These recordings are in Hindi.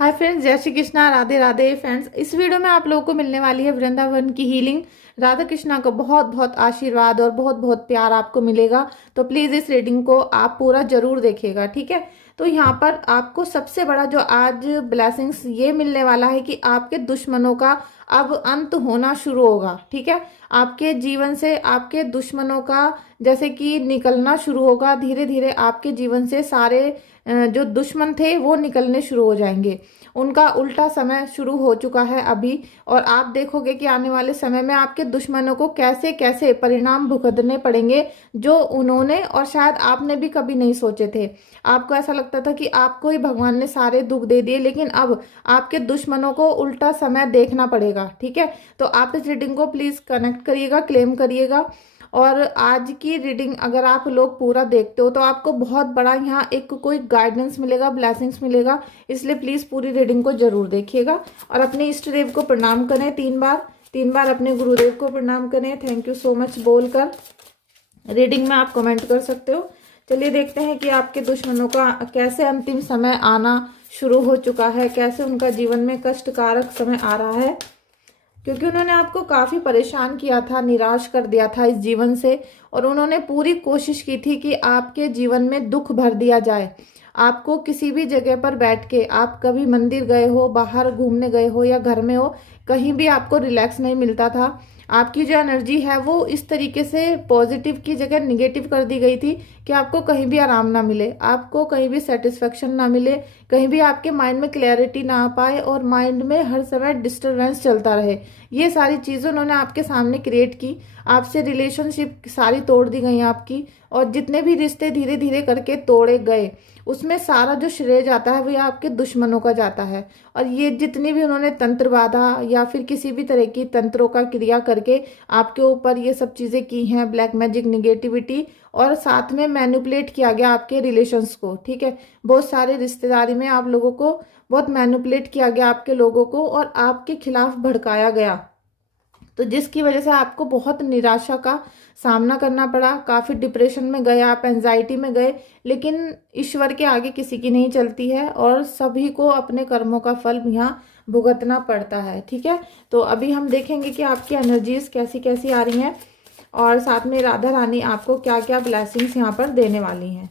हाय फ्रेंड्स, जय श्री कृष्णा, राधे राधे। फ्रेंड्स, इस वीडियो में आप लोगों को मिलने वाली है वृंदावन की हीलिंग। राधा कृष्णा का बहुत बहुत आशीर्वाद और बहुत बहुत प्यार आपको मिलेगा। तो प्लीज इस रीडिंग को आप पूरा जरूर देखिएगा, ठीक है। तो यहाँ पर आपको सबसे बड़ा जो आज ब्लेसिंग्स ये मिलने वाला है कि आपके दुश्मनों का अब अंत होना शुरू होगा, ठीक है। आपके जीवन से आपके दुश्मनों का जैसे कि निकलना शुरू होगा। धीरे धीरे आपके जीवन से सारे जो दुश्मन थे वो निकलने शुरू हो जाएंगे। उनका उल्टा समय शुरू हो चुका है अभी। और आप देखोगे कि आने वाले समय में आपके दुश्मनों को कैसे कैसे परिणाम भुगतने पड़ेंगे जो उन्होंने और शायद आपने भी कभी नहीं सोचे थे। आपको ऐसा लगता था कि आपको ही भगवान ने सारे दुख दे दिए, लेकिन अब आपके दुश्मनों को उल्टा समय देखना पड़ेगा, ठीक है। तो आप इस रीडिंग को प्लीज कनेक्ट करिएगा, क्लेम करिएगा। और आज की रीडिंग अगर आप लोग पूरा देखते हो तो आपको बहुत बड़ा यहाँ एक कोई गाइडेंस मिलेगा, ब्लेसिंग्स मिलेगा। इसलिए प्लीज पूरी रीडिंग को जरूर देखिएगा और अपने इष्ट देव को प्रणाम करें 3 बार। 3 बार अपने गुरुदेव को प्रणाम करें, थैंक यू सो मच बोलकर। रीडिंग में आप कमेंट कर सकते हो। चलिए देखते हैं कि आपके दुश्मनों का कैसे अंतिम समय आना शुरू हो चुका है, कैसे उनका जीवन में कष्टकारक समय आ रहा है। क्योंकि उन्होंने आपको काफी परेशान किया था, निराश कर दिया था इस जीवन से। और उन्होंने पूरी कोशिश की थी कि आपके जीवन में दुख भर दिया जाए। आपको किसी भी जगह पर बैठ के, आप कभी मंदिर गए हो, बाहर घूमने गए हो या घर में हो, कहीं भी आपको रिलैक्स नहीं मिलता था। आपकी जो एनर्जी है वो इस तरीके से पॉजिटिव की जगह निगेटिव कर दी गई थी कि आपको कहीं भी आराम ना मिले, आपको कहीं भी सेटिस्फेक्शन ना मिले, कहीं भी आपके माइंड में क्लैरिटी ना आ पाए और माइंड में हर समय डिस्टरबेंस चलता रहे। ये सारी चीज़ें उन्होंने आपके सामने क्रिएट की। आपसे रिलेशनशिप सारी तोड़ दी गई आपकी। और जितने भी रिश्ते धीरे धीरे करके तोड़े गए उसमें सारा जो श्रेय जाता है वो आपके दुश्मनों का जाता है। और ये जितनी भी उन्होंने तंत्र बाधा या फिर किसी भी तरह की तंत्रों का क्रिया करके आपके ऊपर ये सब चीजें की हैं, ब्लैक मैजिक, निगेटिविटी, और साथ में मैनिपुलेट किया गया आपके रिलेशंस को, ठीक है। बहुत सारे रिश्तेदारी में आप लोगों को बहुत मैनिपुलेट किया गया, आपके लोगों को, और आपके खिलाफ भड़काया गया। तो जिसकी वजह से आपको बहुत निराशा का सामना करना पड़ा, काफी डिप्रेशन में गए आप, एंजाइटी में गए। लेकिन ईश्वर के आगे किसी की नहीं चलती है और सभी को अपने कर्मों का फल यहाँ भुगतना पड़ता है, ठीक है। तो अभी हम देखेंगे कि आपकी एनर्जीज कैसी कैसी आ रही हैं और साथ में राधा रानी आपको क्या क्या ब्लेसिंग्स यहाँ पर देने वाली हैं।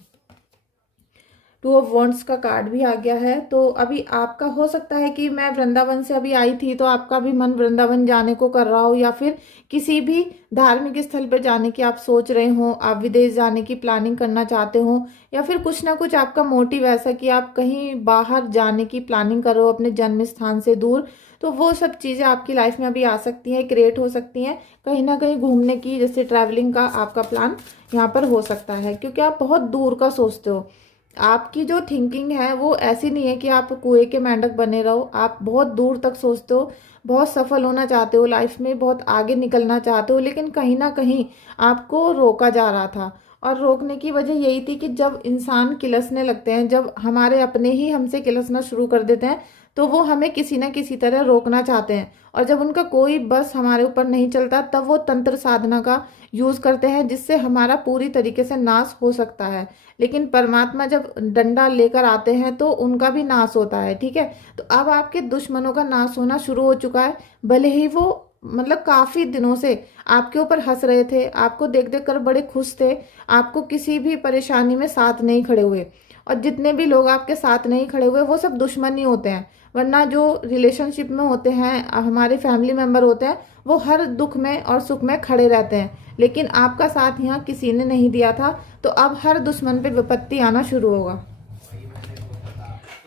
2 ऑफ वॉन्ड्स का कार्ड भी आ गया है। तो अभी आपका हो सकता है कि मैं वृंदावन से अभी आई थी तो आपका भी मन वृंदावन जाने को कर रहा हो, या फिर किसी भी धार्मिक स्थल पर जाने की आप सोच रहे हो, आप विदेश जाने की प्लानिंग करना चाहते हो, या फिर कुछ ना कुछ आपका मोटिव ऐसा कि आप कहीं बाहर जाने की प्लानिंग करो अपने जन्म स्थान से दूर। तो वो सब चीज़ें आपकी लाइफ में अभी आ सकती हैं, क्रिएट हो सकती हैं। कहीं ना कहीं घूमने की, जैसे ट्रैवलिंग का आपका प्लान यहाँ पर हो सकता है, क्योंकि आप बहुत दूर का सोचते हो। आपकी जो थिंकिंग है वो ऐसी नहीं है कि आप कुएं के मेंढक बने रहो, आप बहुत दूर तक सोचते हो, बहुत सफल होना चाहते हो लाइफ में, बहुत आगे निकलना चाहते हो। लेकिन कहीं ना कहीं आपको रोका जा रहा था। और रोकने की वजह यही थी कि जब इंसान किलसने लगते हैं, जब हमारे अपने ही हमसे किलसना शुरू कर देते हैं, तो वो हमें किसी ना किसी तरह रोकना चाहते हैं। और जब उनका कोई बस हमारे ऊपर नहीं चलता तब वो तंत्र साधना का यूज करते हैं, जिससे हमारा पूरी तरीके से नाश हो सकता है। लेकिन परमात्मा जब डंडा लेकर आते हैं तो उनका भी नाश होता है, ठीक है। तो अब आपके दुश्मनों का नाश होना शुरू हो चुका है। भले ही वो मतलब काफी दिनों से आपके ऊपर हंस रहे थे, आपको देख देख कर बड़े खुश थे, आपको किसी भी परेशानी में साथ नहीं खड़े हुए। और जितने भी लोग आपके साथ नहीं खड़े हुए वो सब दुश्मन ही होते हैं। वरना जो रिलेशनशिप में होते हैं, हमारे फैमिली मेंबर होते हैं, वो हर दुख में और सुख में खड़े रहते हैं। लेकिन आपका साथ यहाँ किसी ने नहीं दिया था, तो अब हर दुश्मन पे विपत्ति आना शुरू होगा।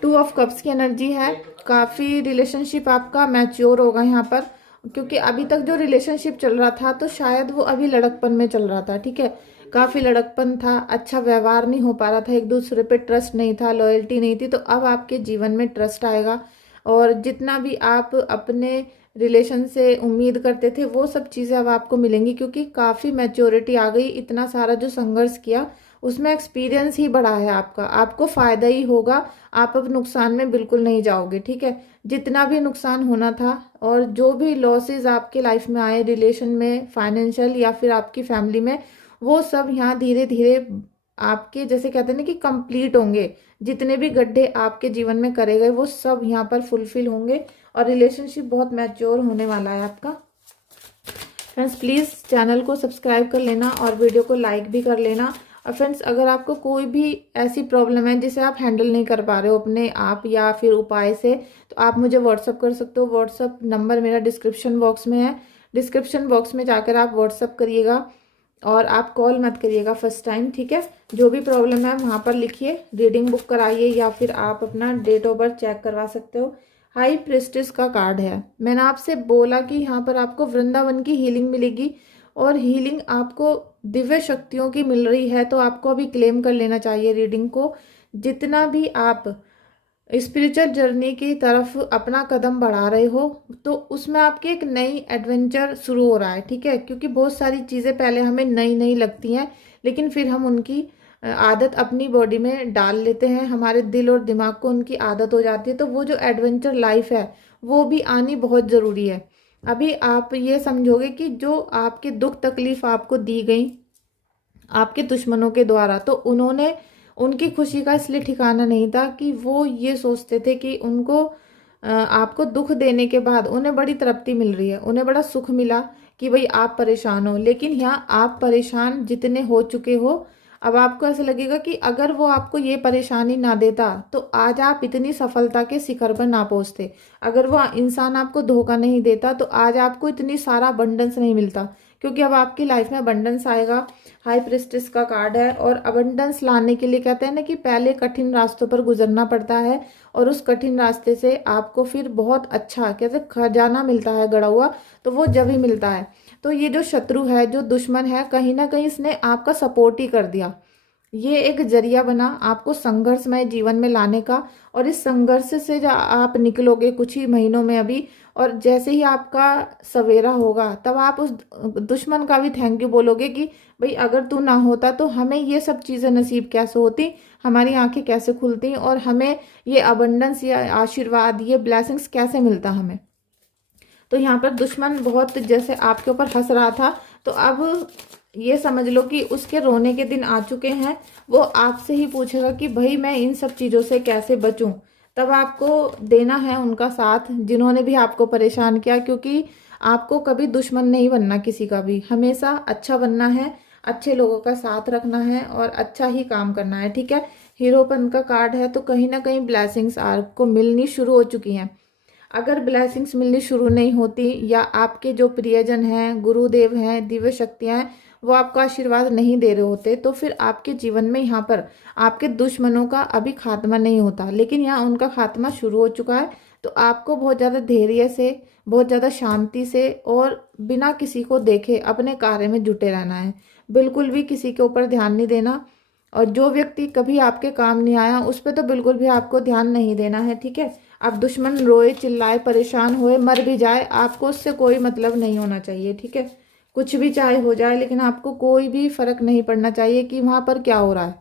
2 ऑफ कप्स की एनर्जी है। काफी रिलेशनशिप आपका मैच्योर होगा यहाँ पर, क्योंकि अभी तक जो रिलेशनशिप चल रहा था तो शायद वो अभी लड़कपन में चल रहा था, ठीक है। काफी लड़कपन था, अच्छा व्यवहार नहीं हो पा रहा था, एक दूसरे पे ट्रस्ट नहीं था, लॉयल्टी नहीं थी। तो अब आपके जीवन में ट्रस्ट आएगा। और जितना भी आप अपने रिलेशन से उम्मीद करते थे वो सब चीज़ें अब आपको मिलेंगी, क्योंकि काफ़ी मैच्योरिटी आ गई। इतना सारा जो संघर्ष किया उसमें एक्सपीरियंस ही बढ़ा है आपका, आपको फायदा ही होगा। आप अब नुकसान में बिल्कुल नहीं जाओगे, ठीक है। जितना भी नुकसान होना था और जो भी लॉसेस आपके लाइफ में आए, रिलेशन में, फाइनेंशियल या फिर आपकी फैमिली में, वो सब यहाँ धीरे धीरे आपके जैसे कहते हैं ना कि कंप्लीट होंगे। जितने भी गड्ढे आपके जीवन में करे गए वो सब यहाँ पर फुलफिल होंगे और रिलेशनशिप बहुत मैच्योर होने वाला है आपका। फ्रेंड्स प्लीज़ चैनल को सब्सक्राइब कर लेना और वीडियो को लाइक भी कर लेना। और फ्रेंड्स अगर आपको कोई भी ऐसी प्रॉब्लम है जिसे आप हैंडल नहीं कर पा रहे हो अपने आप या फिर उपाय से, तो आप मुझे व्हाट्सअप कर सकते हो। व्हाट्सअप नंबर मेरा डिस्क्रिप्शन बॉक्स में है। डिस्क्रिप्शन बॉक्स में जाकर आप व्हाट्सअप करिएगा और आप कॉल मत करिएगा फर्स्ट टाइम, ठीक है। जो भी प्रॉब्लम है वहाँ पर लिखिए, रीडिंग बुक कराइए या फिर आप अपना डेट ऑफ बर्थ चेक करवा सकते हो। हाई प्रेस्टिस का कार्ड है। मैंने आपसे बोला कि यहाँ पर आपको वृंदावन की हीलिंग मिलेगी और हीलिंग आपको दिव्य शक्तियों की मिल रही है, तो आपको अभी क्लेम कर लेना चाहिए रीडिंग को। जितना भी आप स्पिरिचुअल जर्नी की तरफ अपना कदम बढ़ा रहे हो तो उसमें आपकी एक नई एडवेंचर शुरू हो रहा है, ठीक है। क्योंकि बहुत सारी चीज़ें पहले हमें नई नई लगती हैं लेकिन फिर हम उनकी आदत अपनी बॉडी में डाल लेते हैं, हमारे दिल और दिमाग को उनकी आदत हो जाती है। तो वो जो एडवेंचर लाइफ है वो भी आनी बहुत ज़रूरी है। अभी आप ये समझोगे कि जो आपके दुख तकलीफ आपको दी गई आपके दुश्मनों के द्वारा, तो उन्होंने उनकी खुशी का इसलिए ठिकाना नहीं था कि वो ये सोचते थे कि उनको आपको दुख देने के बाद उन्हें बड़ी तृप्ति मिल रही है, उन्हें बड़ा सुख मिला कि भाई आप परेशान हो। लेकिन यहाँ आप परेशान जितने हो चुके हो, अब आपको ऐसा लगेगा कि अगर वो आपको ये परेशानी ना देता तो आज आप इतनी सफलता के शिखर पर ना पहुंचते। अगर वो इंसान आपको धोखा नहीं देता तो आज आपको इतनी सारा अबंडेंस नहीं मिलता। क्योंकि अब आपकी लाइफ में अबंडेंस आएगा। हाई प्रेस्टिस का कार्ड है और अबंडेंस लाने के लिए कहते हैं ना कि पहले कठिन रास्तों पर गुजरना पड़ता है और उस कठिन रास्ते से आपको फिर बहुत अच्छा कहते खजाना मिलता है गड़ा हुआ, तो वो जब ही मिलता है। तो ये जो शत्रु है, जो दुश्मन है, कहीं ना कहीं इसने आपका सपोर्ट ही कर दिया। ये एक जरिया बना आपको संघर्षमय जीवन में लाने का। और इस संघर्ष से जब आप निकलोगे कुछ ही महीनों में अभी, और जैसे ही आपका सवेरा होगा तब आप उस दुश्मन का भी थैंक यू बोलोगे कि भाई अगर तू ना होता तो हमें ये सब चीज़ें नसीब कैसे होती, हमारी आंखें कैसे खुलती और हमें ये अबंडेंस, ये आशीर्वाद, ये ब्लेसिंग्स कैसे मिलता हमें। तो यहाँ पर दुश्मन बहुत जैसे आपके ऊपर हंस रहा था, तो अब ये समझ लो कि उसके रोने के दिन आ चुके हैं। वो आपसे ही पूछेगा कि भाई मैं इन सब चीज़ों से कैसे बचूं। तब आपको देना है उनका साथ जिन्होंने भी आपको परेशान किया। क्योंकि आपको कभी दुश्मन नहीं बनना किसी का भी, हमेशा अच्छा बनना है, अच्छे लोगों का साथ रखना है और अच्छा ही काम करना है, ठीक है। हीरोपन का कार्ड है, तो कहीं ना कहीं ब्लेसिंग्स आपको मिलनी शुरू हो चुकी हैं। अगर ब्लेसिंग्स मिलनी शुरू नहीं होती या आपके जो प्रियजन हैं, गुरुदेव हैं, दिव्य शक्तियाँ हैं, वो आपको आशीर्वाद नहीं दे रहे होते, तो फिर आपके जीवन में यहाँ पर आपके दुश्मनों का अभी खात्मा नहीं होता। लेकिन यहाँ उनका खात्मा शुरू हो चुका है। तो आपको बहुत ज़्यादा धैर्य से, बहुत ज़्यादा शांति से और बिना किसी को देखे अपने कार्य में जुटे रहना है। बिल्कुल भी किसी के ऊपर ध्यान नहीं देना। और जो व्यक्ति कभी आपके काम नहीं आया उस पर तो बिल्कुल भी आपको ध्यान नहीं देना है, ठीक है। आप दुश्मन रोए, चिल्लाए, परेशान हुए, मर भी जाए, आपको उससे कोई मतलब नहीं होना चाहिए, ठीक है। कुछ भी चाहे हो जाए लेकिन आपको कोई भी फर्क नहीं पड़ना चाहिए कि वहां पर क्या हो रहा है।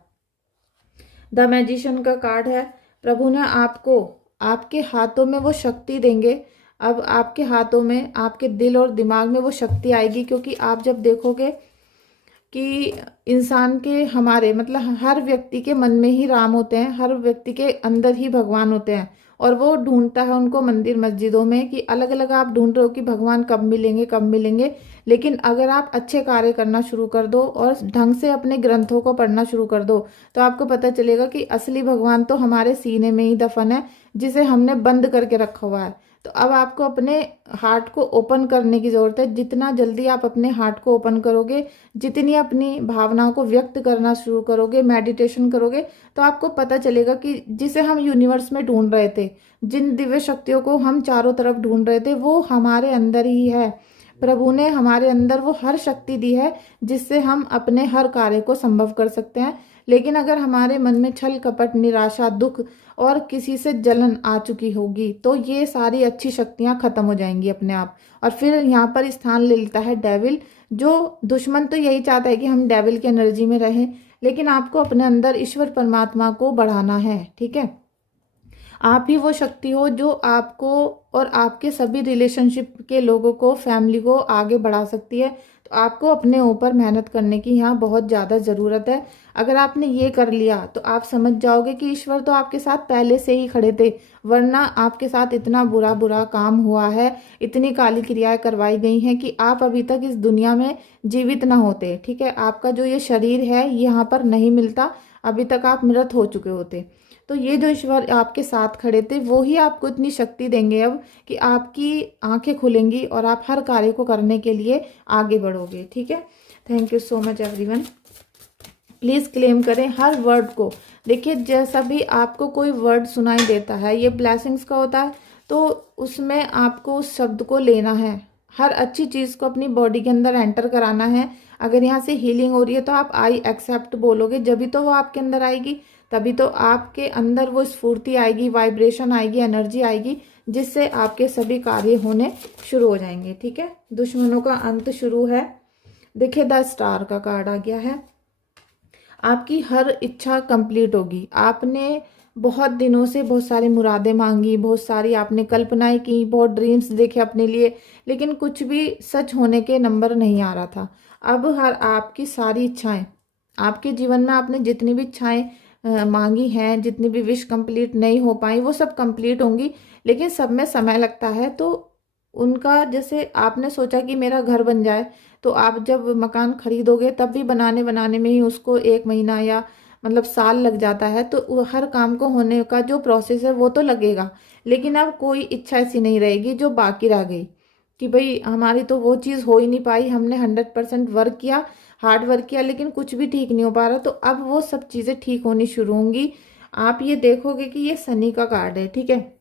द मैजिशियन का कार्ड है। प्रभु ने आपको आपके हाथों में वो शक्ति देंगे। अब आपके हाथों में, आपके दिल और दिमाग में वो शक्ति आएगी। क्योंकि आप जब देखोगे कि इंसान के, हमारे मतलब हर व्यक्ति के मन में ही राम होते हैं, हर व्यक्ति के अंदर ही भगवान होते हैं। और वो ढूंढता है उनको मंदिर मस्जिदों में कि अलग अलग आप ढूंढ रहे हो कि भगवान कब मिलेंगे कब मिलेंगे। लेकिन अगर आप अच्छे कार्य करना शुरू कर दो और ढंग से अपने ग्रंथों को पढ़ना शुरू कर दो तो आपको पता चलेगा कि असली भगवान तो हमारे सीने में ही दफन है, जिसे हमने बंद करके रखा हुआ है। तो अब आपको अपने हार्ट को ओपन करने की ज़रूरत है। जितना जल्दी आप अपने हार्ट को ओपन करोगे, जितनी अपनी भावनाओं को व्यक्त करना शुरू करोगे, मेडिटेशन करोगे, तो आपको पता चलेगा कि जिसे हम यूनिवर्स में ढूंढ रहे थे, जिन दिव्य शक्तियों को हम चारों तरफ ढूंढ रहे थे, वो हमारे अंदर ही है। प्रभु ने हमारे अंदर वो हर शक्ति दी है जिससे हम अपने हर कार्य को संभव कर सकते हैं। लेकिन अगर हमारे मन में छल कपट, निराशा, दुख और किसी से जलन आ चुकी होगी तो ये सारी अच्छी शक्तियां खत्म हो जाएंगी अपने आप। और फिर यहाँ पर स्थान ले लेता है डेविल। जो दुश्मन तो यही चाहता है कि हम डेविल की एनर्जी में रहें, लेकिन आपको अपने अंदर ईश्वर परमात्मा को बढ़ाना है, ठीक है। आप ही वो शक्ति हो जो आपको और आपके सभी रिलेशनशिप के लोगों को, फैमिली को आगे बढ़ा सकती है। तो आपको अपने ऊपर मेहनत करने की यहाँ बहुत ज़्यादा ज़रूरत है। अगर आपने ये कर लिया तो आप समझ जाओगे कि ईश्वर तो आपके साथ पहले से ही खड़े थे, वरना आपके साथ इतना बुरा बुरा काम हुआ है, इतनी काली क्रियाएं करवाई गई हैं कि आप अभी तक इस दुनिया में जीवित ना होते। ठीक है, आपका जो ये शरीर है ये यहाँ पर नहीं मिलता, अभी तक आप मृत हो चुके होते। तो ये जो ईश्वर आपके साथ खड़े थे वो ही आपको इतनी शक्ति देंगे अब कि आपकी आंखें खुलेंगी और आप हर कार्य को करने के लिए आगे बढ़ोगे। ठीक है, thank you so much everyone. Please claim करें हर वर्ड को। देखिए, जैसा भी आपको कोई वर्ड सुनाई देता है ये ब्लेसिंग्स का होता है, तो उसमें आपको उस शब्द को लेना है। हर अच्छी चीज़ को अपनी बॉडी के अंदर एंटर कराना है। अगर यहाँ से हीलिंग हो रही है तो आप आई एक्सेप्ट बोलोगे, जब तो वो आपके अंदर आएगी, तभी तो आपके अंदर वो स्फूर्ति आएगी, वाइब्रेशन आएगी, एनर्जी आएगी, जिससे आपके सभी कार्य होने शुरू हो जाएंगे। ठीक है, दुश्मनों का अंत शुरू है। देखिए, द स्टार का कार्ड आ गया है। आपकी हर इच्छा कंप्लीट होगी। आपने बहुत दिनों से बहुत सारी मुरादें मांगी, बहुत सारी आपने कल्पनाएं की, बहुत ड्रीम्स देखे अपने लिए, लेकिन कुछ भी सच होने के नंबर नहीं आ रहा था। अब हर आपकी सारी इच्छाएं, आपके जीवन में आपने जितनी भी इच्छाएं मांगी हैं, जितनी भी विश कंप्लीट नहीं हो पाई, वो सब कंप्लीट होंगी, लेकिन सब में समय लगता है। तो उनका, जैसे आपने सोचा कि मेरा घर बन जाए, तो आप जब मकान खरीदोगे तब भी बनाने बनाने में ही उसको 1 महीना या मतलब साल लग जाता है। तो हर काम को होने का जो प्रोसेस है वो तो लगेगा, लेकिन अब कोई इच्छा ऐसी नहीं रहेगी जो बाकी रह गई कि भाई हमारी तो वो चीज़ हो ही नहीं पाई, हमने 100% वर्क किया, हार्ड वर्क किया, लेकिन कुछ भी ठीक नहीं हो पा रहा। तो अब वो सब चीज़ें ठीक होनी शुरू होंगी। आप ये देखोगे कि ये शनि का कार्ड है। ठीक है,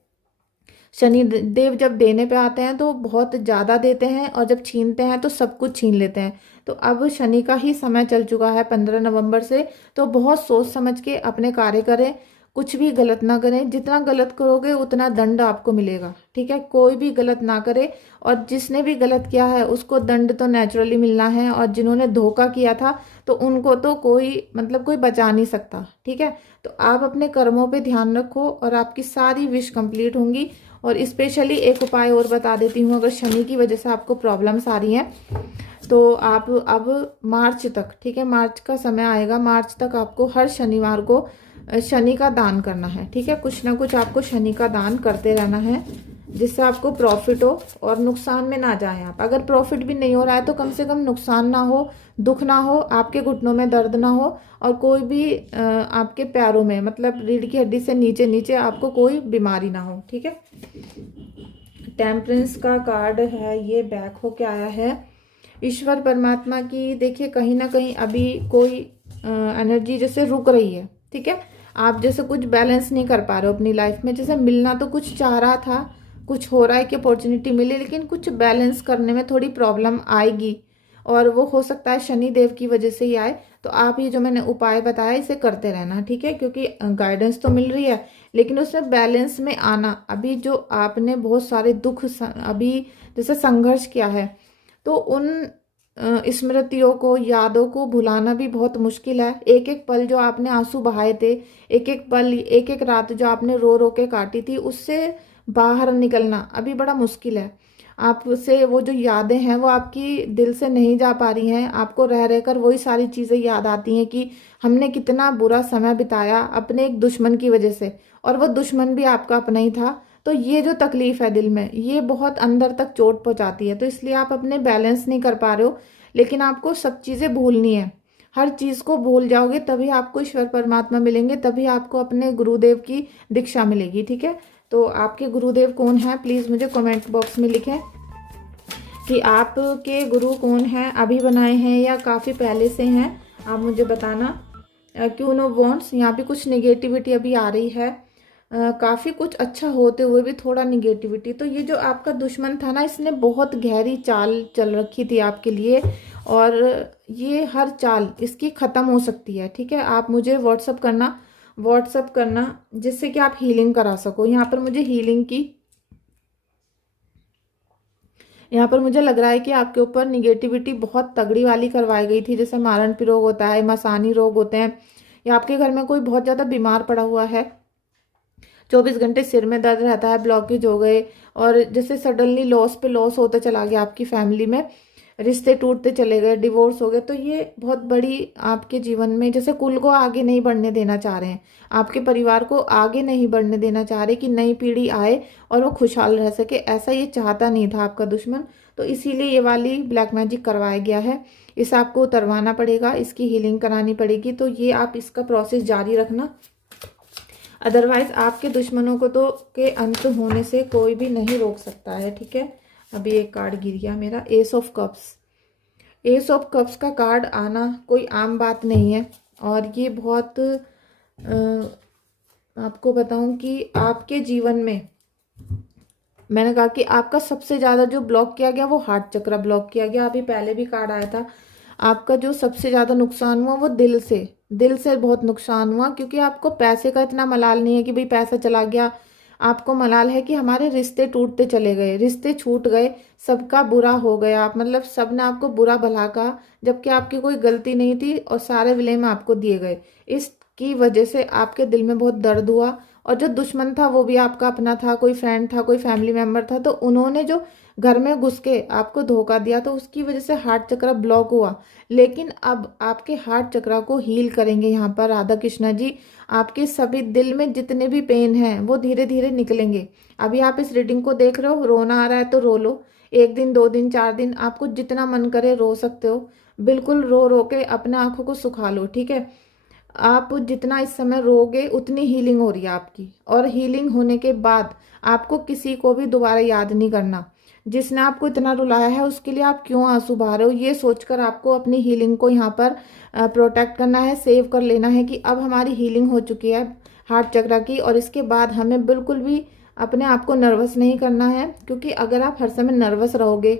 शनि देव जब देने पे आते हैं तो बहुत ज़्यादा देते हैं, और जब छीनते हैं तो सब कुछ छीन लेते हैं। तो अब शनि का ही समय चल चुका है 15 नवंबर से। तो बहुत सोच समझ के अपने कार्य करें, कुछ भी गलत ना करें। जितना गलत करोगे उतना दंड आपको मिलेगा। ठीक है, कोई भी गलत ना करे, और जिसने भी गलत किया है उसको दंड तो नेचुरली मिलना है, और जिन्होंने धोखा किया था तो उनको तो कोई मतलब कोई बचा नहीं सकता। ठीक है, तो आप अपने कर्मों पे ध्यान रखो और आपकी सारी विश कंप्लीट होंगी। और स्पेशली एक उपाय और बता देती हूँ, अगर शनि की वजह से आपको प्रॉब्लम्स आ रही हैं तो आप अब मार्च तक, ठीक है, मार्च का समय आएगा, मार्च तक आपको हर शनिवार को शनि का दान करना है। ठीक है, कुछ ना कुछ आपको शनि का दान करते रहना है, जिससे आपको प्रॉफिट हो और नुकसान में ना जाए आप। अगर प्रॉफिट भी नहीं हो रहा है तो कम से कम नुकसान ना हो, दुख ना हो, आपके घुटनों में दर्द ना हो, और कोई भी आपके पैरों में मतलब रीढ़ की हड्डी से नीचे नीचे आपको कोई बीमारी ना हो। ठीक है, टेम्परेंस का कार्ड है, ये बैक होके आया है। ईश्वर परमात्मा की देखिए कहीं ना कहीं अभी कोई एनर्जी जैसे रुक रही है। ठीक है, आप जैसे कुछ बैलेंस नहीं कर पा रहे हो अपनी लाइफ में, जैसे मिलना तो कुछ चाह रहा था, कुछ हो रहा है कि अपॉर्चुनिटी मिले, लेकिन कुछ बैलेंस करने में थोड़ी प्रॉब्लम आएगी, और वो हो सकता है शनि देव की वजह से ही आए। तो आप ये जो मैंने उपाय बताया इसे करते रहना। ठीक है, क्योंकि गाइडेंस तो मिल रही है, लेकिन उसमें बैलेंस में आना, अभी जो आपने बहुत सारे दुख अभी जैसे संघर्ष किया है, तो उन स्मृतियों को, यादों को भुलाना भी बहुत मुश्किल है। एक एक पल जो आपने आंसू बहाए थे, एक एक पल, एक एक रात जो आपने रो रो के काटी थी, उससे बाहर निकलना अभी बड़ा मुश्किल है। आपसे वो जो यादें हैं वो आपकी दिल से नहीं जा पा रही हैं, आपको रह रहकर वही सारी चीज़ें याद आती हैं कि हमने कितना बुरा समय बिताया अपने एक दुश्मन की वजह से, और वो दुश्मन भी आपका अपना ही था। तो ये जो तकलीफ है दिल में, ये बहुत अंदर तक चोट पहुंचाती है। तो इसलिए आप अपने बैलेंस नहीं कर पा रहे हो, लेकिन आपको सब चीज़ें भूलनी है। हर चीज़ को भूल जाओगे तभी आपको ईश्वर परमात्मा मिलेंगे, तभी आपको अपने गुरुदेव की दीक्षा मिलेगी। ठीक है, तो आपके गुरुदेव कौन है प्लीज़ मुझे कमेंट बॉक्स में लिखें कि आपके गुरु कौन हैं, अभी बनाए हैं या काफ़ी पहले से हैं, आप मुझे बताना। क्यों नो वॉन्ट्स, यहाँ पे कुछ निगेटिविटी अभी आ रही है, काफ़ी कुछ अच्छा होते हुए भी थोड़ा निगेटिविटी। तो ये जो आपका दुश्मन था ना, इसने बहुत गहरी चाल चल रखी थी आपके लिए, और ये हर चाल इसकी ख़त्म हो सकती है। ठीक है, आप मुझे व्हाट्सअप करना जिससे कि आप हीलिंग करा सको। यहाँ पर मुझे हीलिंग की, यहाँ पर मुझे लग रहा है कि आपके ऊपर निगेटिविटी बहुत तगड़ी वाली करवाई गई थी, जैसे मारण रोग होता है, मसानी रोग होते हैं, या आपके घर में कोई बहुत ज़्यादा बीमार पड़ा हुआ है, 24 घंटे सिर में दर्द रहता है, ब्लॉकेज हो गए, और जैसे सडनली लॉस पे लॉस होता चला गया आपकी फैमिली में, रिश्ते टूटते चले गए, डिवोर्स हो गए, तो ये बहुत बड़ी आपके जीवन में जैसे कुल को आगे नहीं बढ़ने देना चाह रहे हैं, आपके परिवार को आगे नहीं बढ़ने देना चाह रहे कि नई पीढ़ी आए और वो खुशहाल रह सके, ऐसा ये चाहता नहीं था आपका दुश्मन। तो इसीलिए ये वाली ब्लैक मैजिक करवाया गया है। इसे आपको उतरवाना पड़ेगा, इसकी हीलिंग करानी पड़ेगी। तो ये आप इसका प्रोसेस जारी रखना, अदरवाइज आपके दुश्मनों को तो के अंत होने से कोई भी नहीं रोक सकता है। ठीक है, अभी एक कार्ड गिर गया मेरा, S of cups. S of cups का कार्ड आना कोई आम बात नहीं है, और ये बहुत आपको बताऊं कि आपके जीवन में मैंने कहा कि आपका सबसे ज़्यादा जो ब्लॉक किया गया वो हार्ट चक्र ब्लॉक किया गया। अभी पहले भी कार्ड आया था, आपका जो सबसे ज़्यादा नुकसान हुआ वो दिल से बहुत नुकसान हुआ, क्योंकि आपको पैसे का इतना मलाल नहीं है कि भाई पैसा चला गया, आपको मलाल है कि हमारे रिश्ते टूटते चले गए, रिश्ते छूट गए, सबका बुरा हो गया, आप मतलब सब ने आपको बुरा भला कहा, जबकि आपकी कोई गलती नहीं थी और सारे ब्लेम आपको दिए गए। इसकी वजह से आपके दिल में बहुत दर्द हुआ, और जो दुश्मन था वो भी आपका अपना था, कोई फ्रेंड था, कोई फैमिली मेम्बर था, तो उन्होंने जो घर में घुस के आपको धोखा दिया, तो उसकी वजह से हार्ट चक्र ब्लॉक हुआ। लेकिन अब आपके हार्ट चक्र को हील करेंगे यहाँ पर राधा कृष्णा जी। आपके सभी दिल में जितने भी पेन हैं वो धीरे धीरे निकलेंगे। अभी आप इस रीडिंग को देख रहे हो, रोना आ रहा है तो रो लो, 1 दिन 2 दिन 4 दिन आपको जितना मन करे रो सकते हो, बिल्कुल रो रो के अपने आंखों को सुखा लो। ठीक है, आप जितना इस समय रोगे उतनी हीलिंग हो रही है आपकी, और हीलिंग होने के बाद आपको किसी को भी दोबारा याद नहीं करना। जिसने आपको इतना रुलाया है उसके लिए आप क्यों आंसू बहा रहे हो, ये सोचकर आपको अपनी हीलिंग को यहाँ पर प्रोटेक्ट करना है, सेव कर लेना है कि अब हमारी हीलिंग हो चुकी है हार्ट चक्र की, और इसके बाद हमें बिल्कुल भी अपने आप को नर्वस नहीं करना है। क्योंकि अगर आप हर समय नर्वस रहोगे,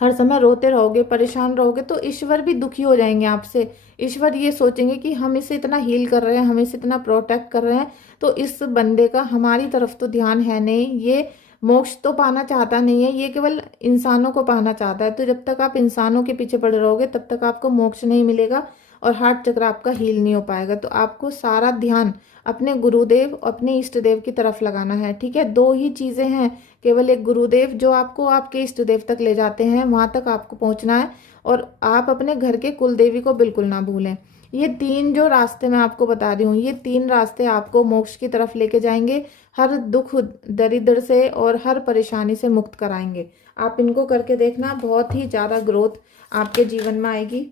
हर समय रोते रहोगे, परेशान रहोगे, तो ईश्वर भी दुखी हो जाएंगे आपसे। ईश्वर ये सोचेंगे कि हम इसे इतना हील कर रहे हैं, हम इसे इतना प्रोटेक्ट कर रहे हैं, तो इस बंदे का हमारी तरफ तो ध्यान है नहीं, ये मोक्ष तो पाना चाहता नहीं है, ये केवल इंसानों को पाना चाहता है। तो जब तक आप इंसानों के पीछे पड़े रहोगे तब तक आपको मोक्ष नहीं मिलेगा और हार्ट चक्र आपका हील नहीं हो पाएगा। तो आपको सारा ध्यान अपने गुरुदेव, अपने इष्ट देव की तरफ लगाना है। ठीक है, 2 ही चीजें हैं, केवल एक गुरुदेव जो आपको आपके इष्ट देव तक ले जाते हैं, वहां तक आपको पहुंचना है, और आप अपने घर के कुल देवी को बिल्कुल ना भूलें। ये 3 जो रास्ते मैं आपको बता रही हूँ, ये 3 रास्ते आपको मोक्ष की तरफ लेके जाएंगे, हर दुख दरिद्र से और हर परेशानी से मुक्त कराएंगे। आप इनको करके देखना, बहुत ही ज्यादा ग्रोथ आपके जीवन में आएगी।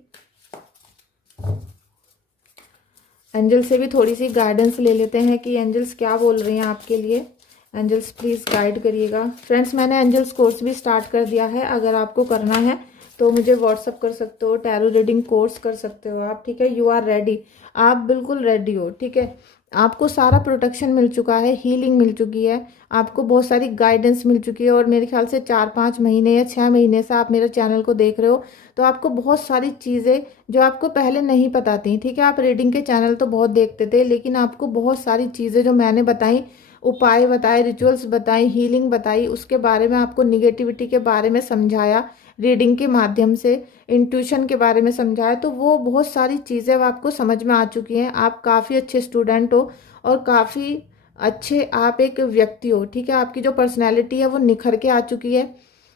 एंजल से भी थोड़ी सी गाइडेंस ले लेते हैं कि एंजल्स क्या बोल रही हैं आपके लिए। एंजल्स प्लीज गाइड करिएगा। फ्रेंड्स, मैंने एंजल्स कोर्स भी स्टार्ट कर दिया है, अगर आपको करना है तो मुझे व्हाट्सअप कर सकते हो, टैरो रीडिंग कोर्स कर सकते हो आप। ठीक है, यू आर रेडी, आप बिल्कुल रेडी हो। ठीक है, आपको सारा प्रोटेक्शन मिल चुका है, हीलिंग मिल चुकी है, आपको बहुत सारी गाइडेंस मिल चुकी है, और मेरे ख्याल से 4-5 महीने या 6 महीने से आप मेरे चैनल को देख रहे हो, तो आपको बहुत सारी चीज़ें जो आपको पहले नहीं पता थी। ठीक है, आप रीडिंग के चैनल तो बहुत देखते थे, लेकिन आपको बहुत सारी चीज़ें जो मैंने बताई, उपाय बताए, रिचुअल्स बताई, हीलिंग बताई, उसके बारे में आपको निगेटिविटी के बारे में समझाया, रीडिंग के माध्यम से इंट्यूशन के बारे में समझाया, तो वो बहुत सारी चीज़ें अब आपको समझ में आ चुकी हैं। आप काफ़ी अच्छे स्टूडेंट हो और काफ़ी अच्छे आप एक व्यक्ति हो। ठीक है, आपकी जो पर्सनैलिटी है वो निखर के आ चुकी है,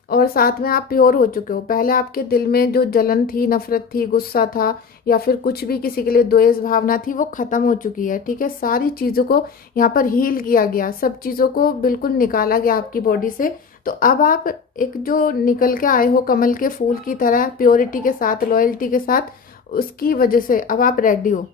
और साथ में आप प्योर हो चुके हो। पहले आपके दिल में जो जलन थी, नफरत थी, गुस्सा था, या फिर कुछ भी किसी के लिए द्वेष भावना थी, वो खत्म हो चुकी है। ठीक है, सारी चीज़ों को यहाँ पर हील किया गया, सब चीज़ों को बिल्कुल निकाला गया आपकी बॉडी से। तो अब आप एक जो निकल के आए हो कमल के फूल की तरह, प्योरिटी के साथ, लॉयल्टी के साथ, उसकी वजह से अब आप रेडी हो,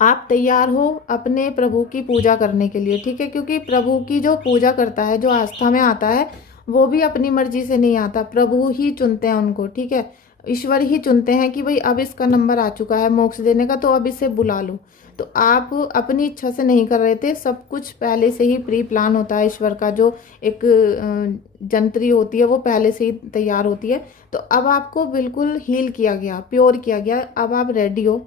आप तैयार हो अपने प्रभु की पूजा करने के लिए। ठीक है, क्योंकि प्रभु की जो पूजा करता है, जो आस्था में आता है, वो भी अपनी मर्जी से नहीं आता, प्रभु ही चुनते हैं उनको। ठीक है, ईश्वर ही चुनते हैं कि भाई अब इसका नंबर आ चुका है मोक्ष देने का, तो अब इसे बुला लो। तो आप अपनी इच्छा से नहीं कर रहे थे, सब कुछ पहले से ही प्री प्लान होता है। ईश्वर का जो एक जंत्री होती है वो पहले से ही तैयार होती है। तो अब आपको बिल्कुल हील किया गया, प्योर किया गया, अब आप रेडी हो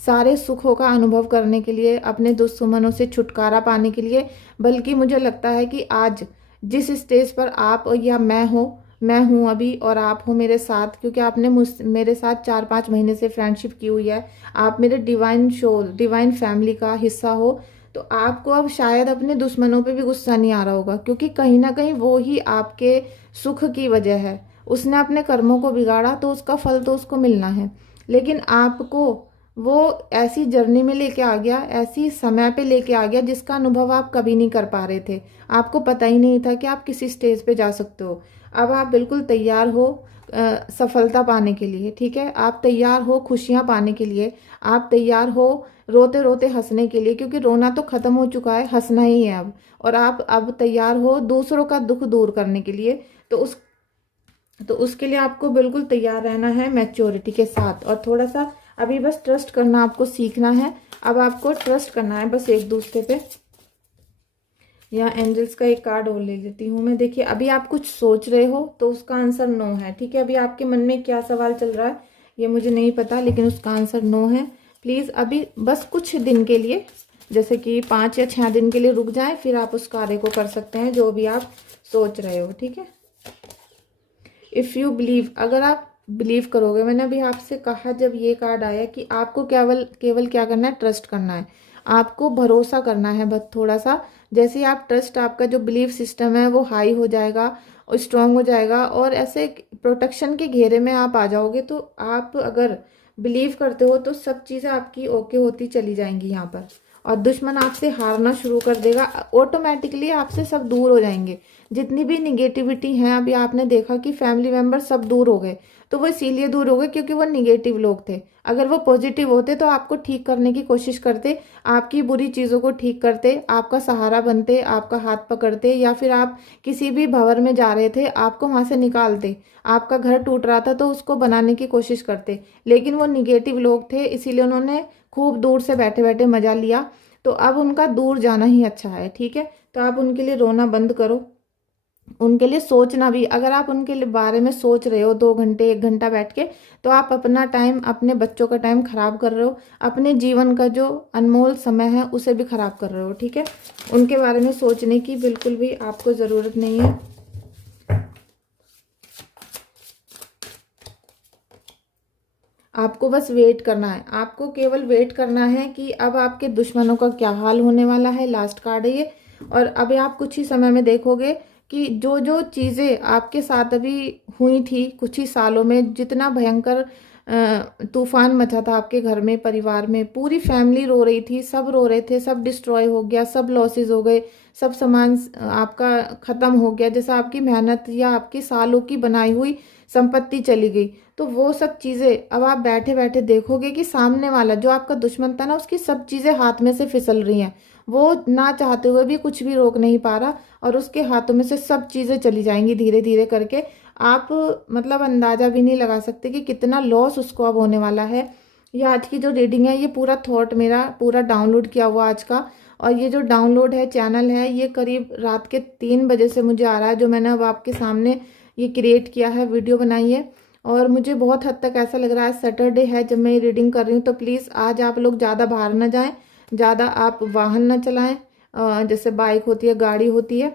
सारे सुखों का अनुभव करने के लिए, अपने दुश्मनों से छुटकारा पाने के लिए। बल्कि मुझे लगता है कि आज जिस स्टेज पर आप या मैं हूँ अभी, और आप हो मेरे साथ, क्योंकि आपने मेरे साथ 4-5 महीने से फ्रेंडशिप की हुई है, आप मेरे डिवाइन सोल, डिवाइन फैमिली का हिस्सा हो, तो आपको अब शायद अपने दुश्मनों पे भी गुस्सा नहीं आ रहा होगा, क्योंकि कहीं ना कहीं वो ही आपके सुख की वजह है, उसने अपने कर्मों को बिगाड़ा तो उसका फल तो उसको मिलना है। लेकिन आपको वो ऐसी जर्नी में लेके आ गया, ऐसी समय पे लेके आ गया जिसका अनुभव आप कभी नहीं कर पा रहे थे। आपको पता ही नहीं था कि आप किसी स्टेज पे जा सकते हो। अब आप बिल्कुल तैयार हो सफलता पाने के लिए, ठीक है। आप तैयार हो खुशियाँ पाने के लिए, आप तैयार हो रोते रोते हंसने के लिए, क्योंकि रोना तो खत्म हो चुका है, हंसना ही है अब। और आप अब तैयार हो दूसरों का दुख दूर करने के लिए। तो उसके लिए आपको बिल्कुल तैयार रहना है मैच्योरिटी के साथ, और थोड़ा सा अभी बस ट्रस्ट करना आपको सीखना है। अब आपको ट्रस्ट करना है बस एक दूसरे पे। यहाँ एंजल्स का एक कार्ड और ले लेती हूँ मैं। देखिए अभी आप कुछ सोच रहे हो तो उसका आंसर नो है, ठीक है। अभी आपके मन में क्या सवाल चल रहा है ये मुझे नहीं पता, लेकिन उसका आंसर नो है। प्लीज़ अभी बस कुछ दिन के लिए, जैसे कि 5 या 6 दिन के लिए रुक जाएं, फिर आप उस कार्य को कर सकते हैं जो भी आप सोच रहे हो, ठीक है। इफ़ यू बिलीव, अगर आप बिलीव करोगे, मैंने अभी आपसे कहा जब ये कार्ड आया कि आपको केवल केवल क्या करना है, ट्रस्ट करना है, आपको भरोसा करना है बस थोड़ा सा। जैसे ही आप ट्रस्ट, आपका जो बिलीव सिस्टम है वो हाई हो जाएगा और स्ट्रांग हो जाएगा, और ऐसे प्रोटेक्शन के घेरे में आप आ जाओगे। तो आप अगर बिलीव करते हो तो सब चीज़ें आपकी ओके होती चली जाएंगी यहाँ पर, और दुश्मन आपसे हारना शुरू कर देगा। ऑटोमेटिकली आपसे सब दूर हो जाएंगे। जितनी भी निगेटिविटी है, अभी आपने देखा कि फैमिली मेंबर सब दूर हो गए, तो वो इसीलिए दूर हो गए क्योंकि वो निगेटिव लोग थे। अगर वो पॉजिटिव होते तो आपको ठीक करने की कोशिश करते, आपकी बुरी चीज़ों को ठीक करते, आपका सहारा बनते, आपका हाथ पकड़ते, या फिर आप किसी भी भंवर में जा रहे थे आपको वहाँ से निकालते। आपका घर टूट रहा था तो उसको बनाने की कोशिश करते, लेकिन वो निगेटिव लोग थे, इसीलिए उन्होंने खूब दूर से बैठे बैठे मजा लिया। तो अब उनका दूर जाना ही अच्छा है, ठीक है। तो आप उनके लिए रोना बंद करो, उनके लिए सोचना भी। अगर आप उनके बारे में सोच रहे हो 2 घंटे 1 घंटा बैठ के, तो आप अपना टाइम, अपने बच्चों का टाइम खराब कर रहे हो, अपने जीवन का जो अनमोल समय है उसे भी खराब कर रहे हो, ठीक है। उनके बारे में सोचने की बिल्कुल भी आपको ज़रूरत नहीं है। आपको बस वेट करना है, आपको केवल वेट करना है कि अब आपके दुश्मनों का क्या हाल होने वाला है। लास्ट कार्ड है ये। और अभी आप कुछ ही समय में देखोगे कि जो जो चीज़ें आपके साथ अभी हुई थी कुछ ही सालों में, जितना भयंकर तूफान मचा था आपके घर में, परिवार में, पूरी फैमिली रो रही थी, सब रो रहे थे, सब डिस्ट्रॉय हो गया, सब लॉसेस हो गए, सब सामान आपका ख़त्म हो गया, जैसा आपकी मेहनत या आपकी सालों की बनाई हुई संपत्ति चली गई। तो वो सब चीज़ें अब आप बैठे बैठे देखोगे कि सामने वाला जो आपका दुश्मन था ना, उसकी सब चीज़ें हाथ में से फिसल रही हैं। वो ना चाहते हुए भी कुछ भी रोक नहीं पा रहा, और उसके हाथों में से सब चीज़ें चली जाएंगी धीरे धीरे करके। आप मतलब अंदाज़ा भी नहीं लगा सकते कि कितना लॉस उसको अब होने वाला है। ये आज की जो रीडिंग है, ये पूरा थॉट मेरा पूरा डाउनलोड किया हुआ आज का, और ये जो डाउनलोड है चैनल है, ये करीब रात के 3 बजे से मुझे आ रहा है, जो मैंने अब आपके सामने ये क्रिएट किया है, वीडियो बनाई है। और मुझे बहुत हद तक ऐसा लग रहा है, सैटरडे है जब मैं ये रीडिंग कर रही हूँ, तो प्लीज़ आज आप लोग ज़्यादा बाहर ना जाएं, ज़्यादा आप वाहन ना चलाएं, जैसे बाइक होती है, गाड़ी होती है,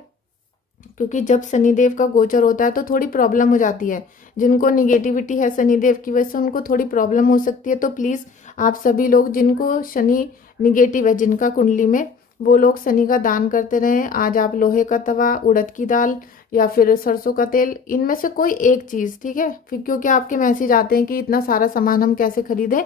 क्योंकि जब शनिदेव का गोचर होता है तो थोड़ी प्रॉब्लम हो जाती है। जिनको निगेटिविटी है शनिदेव की वजह से, उनको थोड़ी प्रॉब्लम हो सकती है। तो प्लीज़ आप सभी लोग जिनको शनि निगेटिव है, जिनका कुंडली में, वो लोग शनि का दान करते रहें। आज आप लोहे का तवा, उड़द की दाल या फिर सरसों का तेल, इनमें से कोई एक चीज़, ठीक है। फिर क्योंकि आपके मैसेज आते हैं कि इतना सारा सामान हम कैसे खरीदें,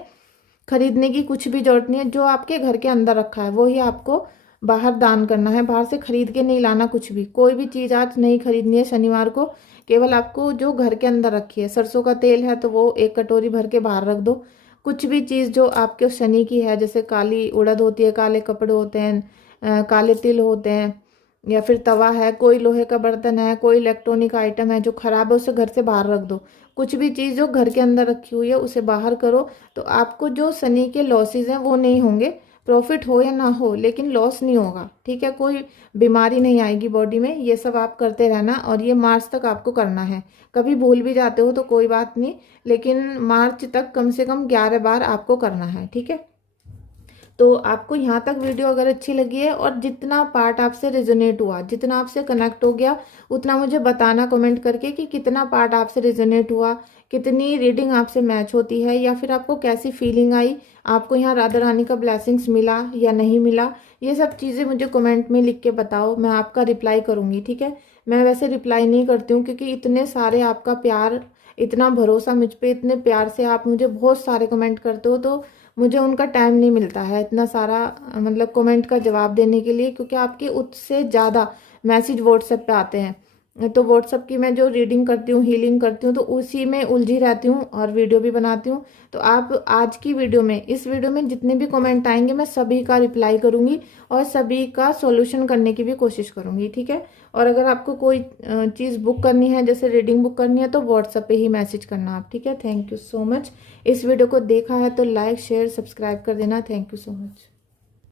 खरीदने की कुछ भी जरूरत नहीं है। जो आपके घर के अंदर रखा है वो ही आपको बाहर दान करना है, बाहर से खरीद के नहीं लाना कुछ भी। कोई भी चीज़ आज नहीं खरीदनी है शनिवार को, केवल आपको जो घर के अंदर रखी है। सरसों का तेल है तो वो 1 कटोरी भर के बाहर रख दो। कुछ भी चीज़ जो आपके शनि की है, जैसे काली उड़द होती है, काले कपड़े होते हैं, काले तिल होते हैं, या फिर तवा है, कोई लोहे का बर्तन है, कोई इलेक्ट्रॉनिक आइटम है जो खराब है, उसे घर से बाहर रख दो। कुछ भी चीज़ जो घर के अंदर रखी हुई है उसे बाहर करो। तो आपको जो शनि के लॉसेज हैं वो नहीं होंगे। प्रॉफिट हो या ना हो, लेकिन लॉस नहीं होगा, ठीक है। कोई बीमारी नहीं आएगी बॉडी में। ये सब आप करते रहना, और ये मार्च तक आपको करना है। कभी भूल भी जाते हो तो कोई बात नहीं, लेकिन मार्च तक कम से कम 11 बार आपको करना है, ठीक है। तो आपको यहाँ तक वीडियो अगर अच्छी लगी है, और जितना पार्ट आपसे रिजोनेट हुआ, जितना आपसे कनेक्ट हो गया, उतना मुझे बताना कमेंट करके कि कितना पार्ट आपसे रिजोनेट हुआ, कितनी रीडिंग आपसे मैच होती है, या फिर आपको कैसी फीलिंग आई, आपको यहाँ राधा रानी का ब्लेसिंग्स मिला या नहीं मिला, ये सब चीज़ें मुझे कमेंट में लिख के बताओ, मैं आपका रिप्लाई करूँगी, ठीक है। मैं वैसे रिप्लाई नहीं करती हूँ क्योंकि इतने सारे आपका प्यार, इतना भरोसा मुझ पे, इतने प्यार से आप मुझे बहुत सारे कमेंट करते हो, तो मुझे उनका टाइम नहीं मिलता है इतना सारा मतलब कमेंट का जवाब देने के लिए, क्योंकि आपके उससे ज़्यादा मैसेज व्हाट्सएप पे आते हैं। तो व्हाट्सएप की मैं जो रीडिंग करती हूँ, हीलिंग करती हूँ, तो उसी में उलझी रहती हूँ और वीडियो भी बनाती हूँ। तो आप आज की वीडियो में, इस वीडियो में जितने भी कमेंट आएंगे मैं सभी का रिप्लाई करूँगी और सभी का सॉल्यूशन करने की भी कोशिश करूँगी, ठीक है। और अगर आपको कोई चीज़ बुक करनी है, जैसे रीडिंग बुक करनी है, तो व्हाट्सएप पे ही मैसेज करना आप, ठीक है। Thank you so much. इस वीडियो को देखा है तो लाइक शेयर सब्सक्राइब कर देना। Thank you so much.